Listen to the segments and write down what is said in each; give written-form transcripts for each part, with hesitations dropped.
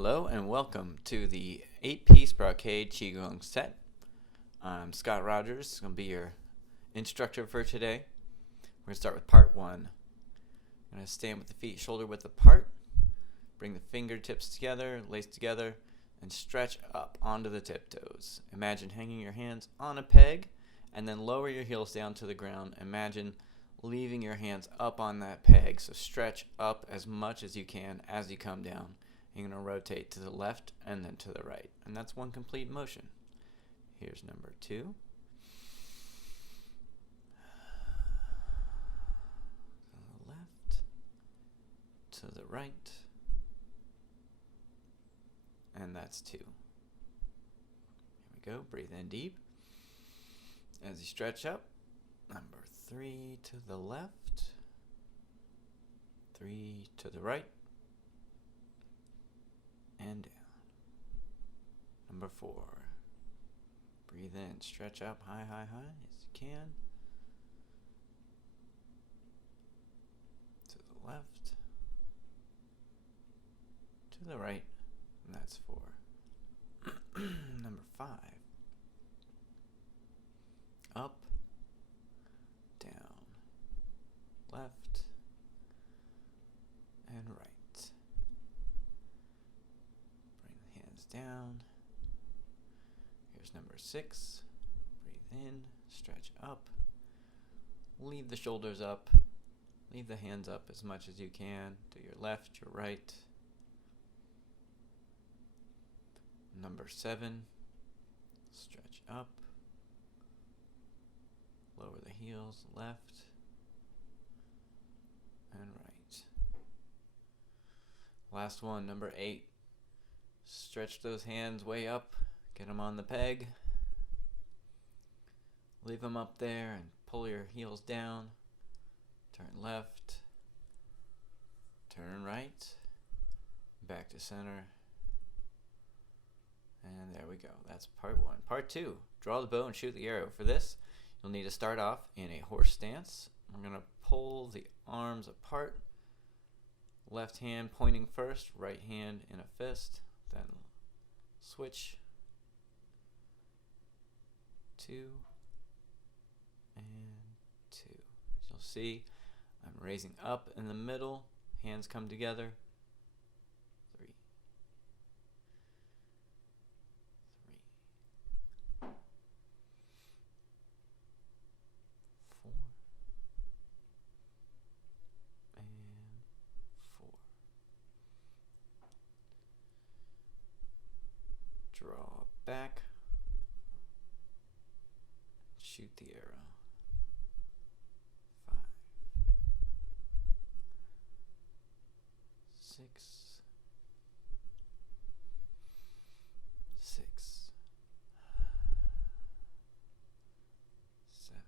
Hello and welcome to the 8-piece brocade qigong set. I'm Scott Rogers, going to be your instructor for today. We're going to start with part 1. I'm going to stand with the feet shoulder width apart, bring the fingertips together, lace together, and stretch up onto the tiptoes. Imagine hanging your hands on a peg and then lower your heels down to the ground. Imagine leaving your hands up on that peg, so stretch up as much as you can as you come down. You're going to rotate to the left and then to the right. And that's one complete motion. Here's number 2. To the left, to the right. And that's 2. Here we go. Breathe in deep. As you stretch up, number 3 to the left, 3 to the right, and down. Number 4. Breathe in, stretch up high, high, high as you can. To the left, to the right, and that's 4. Number 5. Up, down, left, and right. Down. Here's number 6. Breathe in, stretch up, leave the shoulders up, leave the hands up as much as you can to your left, your right. Number 7. Stretch up, lower the heels, left and right. Last one, number 8. Stretch those hands way up, get them on the peg, leave them up there and pull your heels down, turn left, turn right, back to center, and there we go. That's part 1. Part 2, draw the bow and shoot the arrow. For this, you'll need to start off in a horse stance. We're going to pull the arms apart, left hand pointing first, right hand in a fist. Then switch 2 and 2. As you'll see, I'm raising up in the middle, hands come together. 3, 4, and 4. Draw back, shoot the arrow. 5, 6, 6, 7,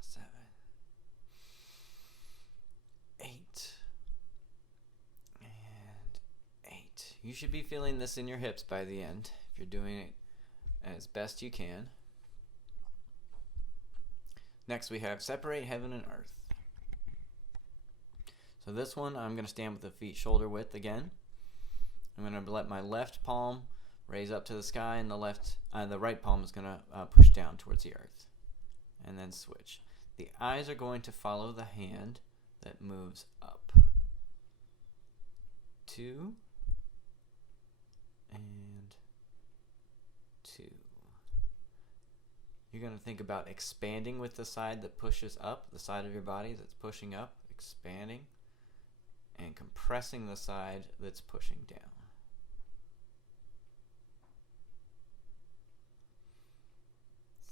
7, 8. You should be feeling this in your hips by the end if you're doing it as best you can. Next we have separate heaven and earth. So this one I'm going to stand with the feet shoulder width again. I'm going to let my left palm raise up to the sky and the right palm is going to push down towards the earth. And then switch. The eyes are going to follow the hand that moves up. 2 and 2. You're going to think about expanding with the side that pushes up, the side of your body that's pushing up, expanding, and compressing the side that's pushing down.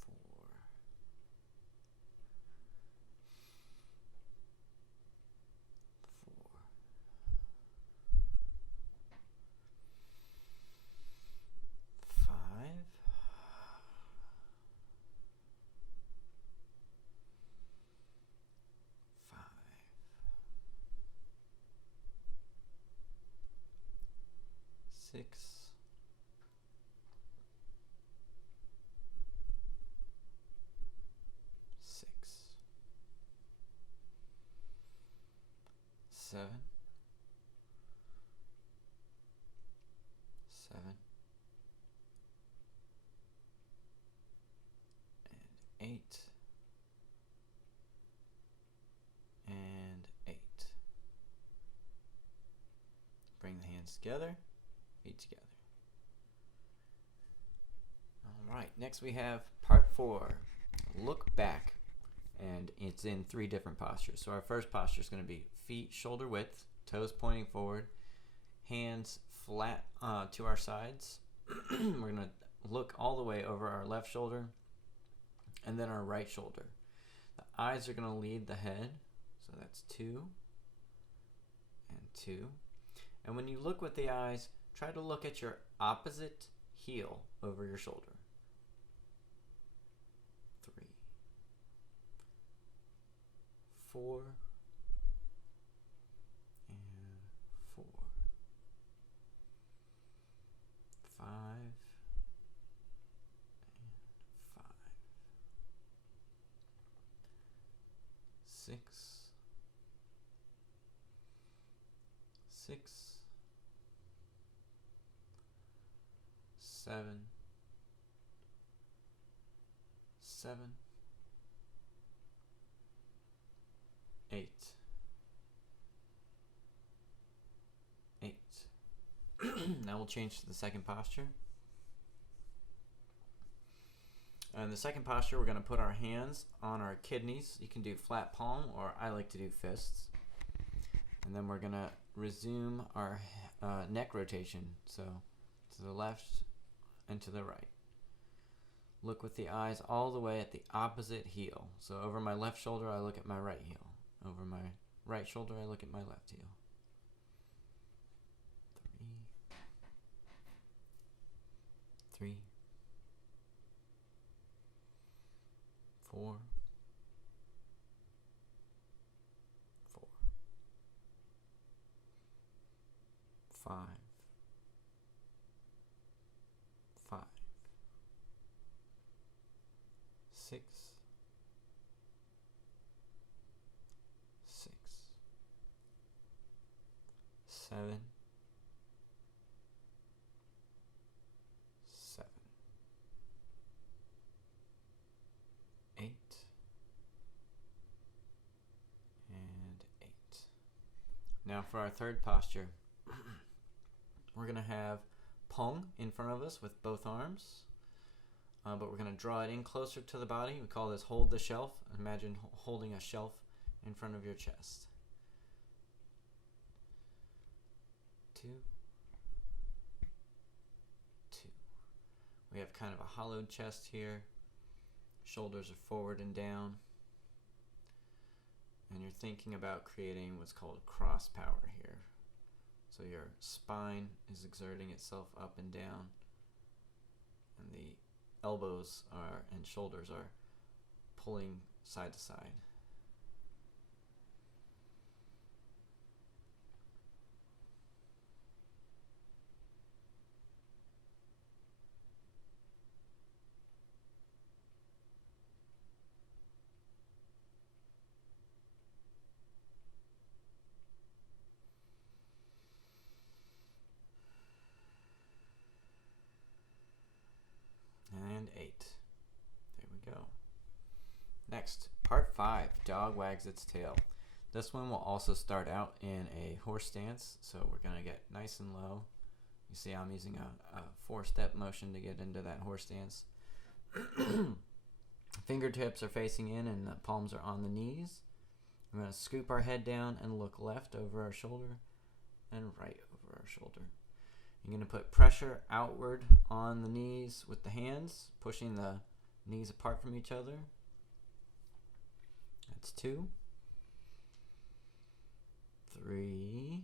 4, 4, 5, 5, 7, 7, and 8, and 8. Bring the hands together, feet together. All right, next we have part 4, look back, and it's in 3 different postures. So our first posture is going to be feet shoulder width, toes pointing forward, hands flat to our sides. We're going to look all the way over our left shoulder and then our right shoulder. The eyes are going to lead the head, so that's 2 and 2. And when you look with the eyes, try to look at your opposite heel over your shoulder. 3, 4, and 4, 5, and 5, 6, 6, 7, 7, 8, 8. Now we'll change to the second posture. In the second posture, we're going to put our hands on our kidneys. You can do flat palm, or I like to do fists. And then we're going to resume our neck rotation. So to the left and to the right. Look with the eyes all the way at the opposite heel. So over my left shoulder, I look at my right heel. Over my right shoulder, I look at my left heel. 3, 4, 4, 5, 5, 6, 6, 7, 7, 8, and 8. Now for our third posture, we're going to have Pong in front of us with both arms, but we're going to draw it in closer to the body. We call this hold the shelf. Imagine holding a shelf in front of your chest. 2, 2. We have kind of a hollowed chest here. Shoulders are forward and down. And you're thinking about creating what's called cross power here. So your spine is exerting itself up and down, and the elbows and shoulders are pulling side to side. And 8. There we go. Next, part 5, dog wags its tail. This one will also start out in a horse stance, so we're going to get nice and low. You see I'm using a 4-step motion to get into that horse stance. Fingertips are facing in and the palms are on the knees. We're going to scoop our head down and look left over our shoulder and right over our shoulder. You're going to put pressure outward on the knees with the hands, pushing the knees apart from each other. That's 2, 3,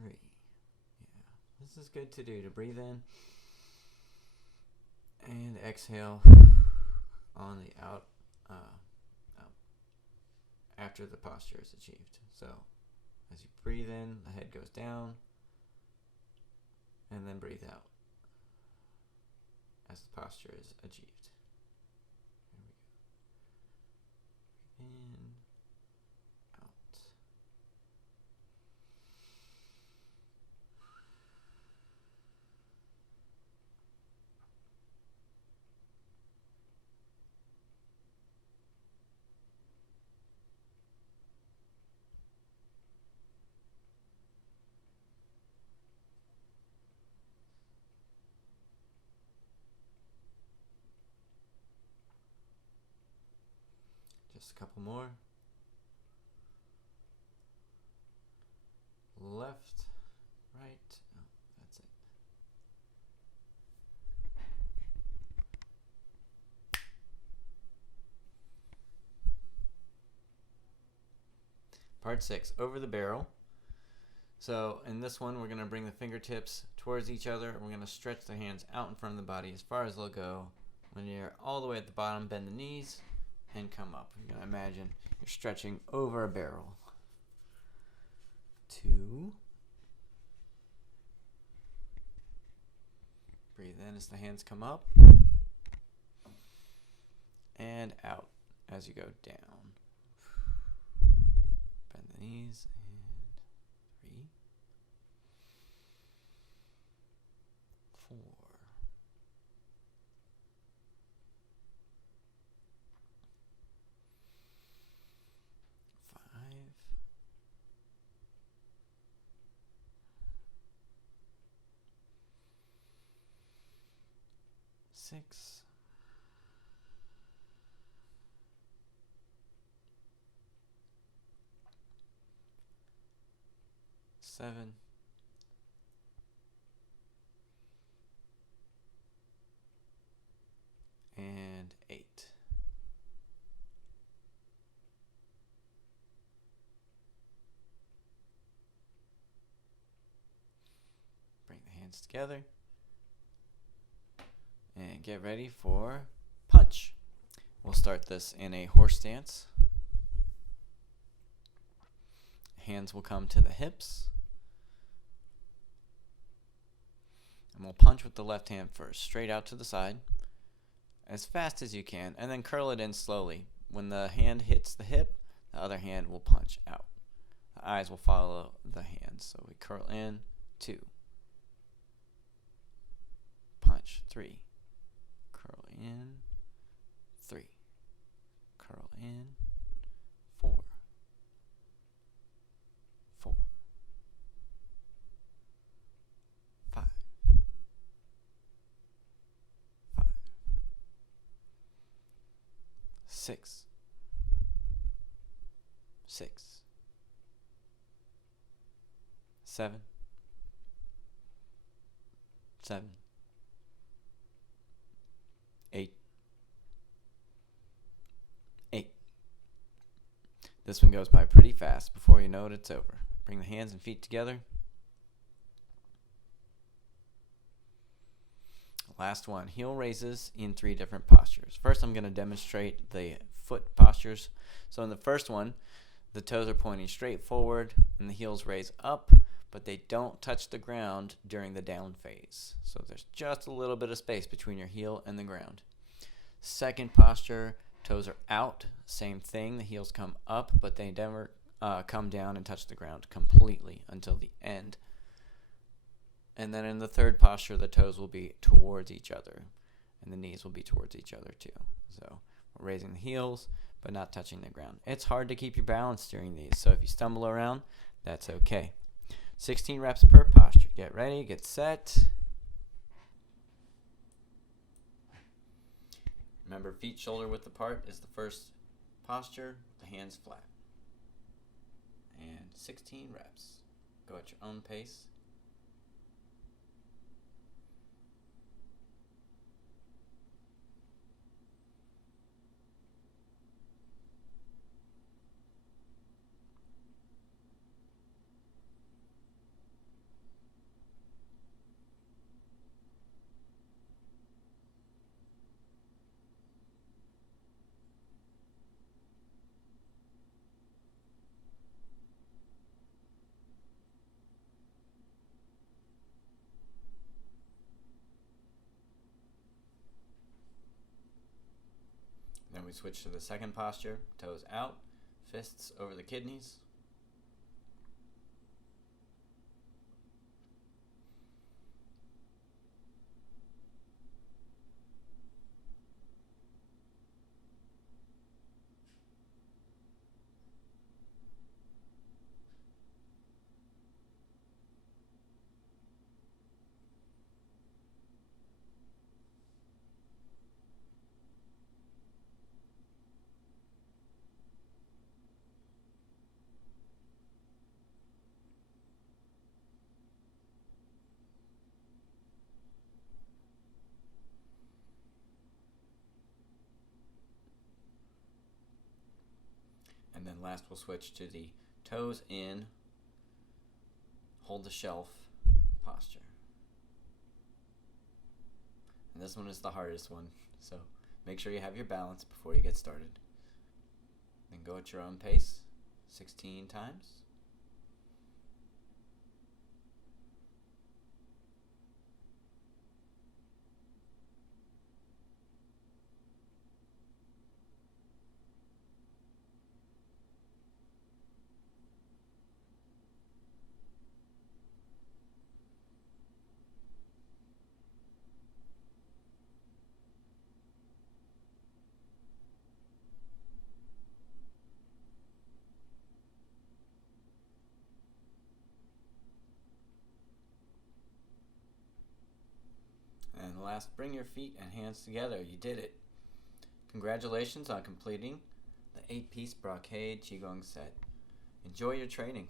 3. Yeah, this is good to do, to breathe in and exhale on the out after the posture is achieved. So as you breathe in, the head goes down, and then breathe out as the posture is achieved. Here we go. In, out. Just a couple more. Left, right. Oh, that's it. Part 6, over the barrel. So in this one, we're going to bring the fingertips towards each other. We're going to stretch the hands out in front of the body as far as they'll go. When you're all the way at the bottom, bend the knees and come up. You're going to imagine you're stretching over a barrel. 2. Breathe in as the hands come up. And out as you go down. Bend the knees. And 3. 4. 5. 6. 7. And 8. Bring the hands together. And get ready for punch. We'll start this in a horse stance. Hands will come to the hips. And we'll punch with the left hand first, straight out to the side, as fast as you can, and then curl it in slowly. When the hand hits the hip, the other hand will punch out. The eyes will follow the hands. So we curl in, 2. Punch, 3. Curl in, 3. Curl in, 4. 4. 5. 5. 6. 6. 7. 7. 8. 8. This one goes by pretty fast. Before you know it, it's over. Bring the hands and feet together. Last one, heel raises in 3 different postures. First, I'm going to demonstrate the foot postures. So in the first one, the toes are pointing straight forward and the heels raise up, but they don't touch the ground during the down phase. So there's just a little bit of space between your heel and the ground. Second posture, toes are out. Same thing, the heels come up, but they never come down and touch the ground completely until the end. And then in the third posture, the toes will be towards each other, and the knees will be towards each other too. So we're raising the heels, but not touching the ground. It's hard to keep your balance during these, so if you stumble around, that's okay. 16 reps per posture. Get ready, get set. Remember, feet shoulder width apart is the first posture, the hands flat. And 16 reps. Go at your own pace. we switch to the second posture, toes out, fists over the kidneys. And then last we'll switch to the toes in, hold the shelf posture. And this one is the hardest one, so make sure you have your balance before you get started. Then go at your own pace, 16 times. And last, bring your feet and hands together. You did it. Congratulations on completing the 8-piece brocade qigong set. Enjoy your training.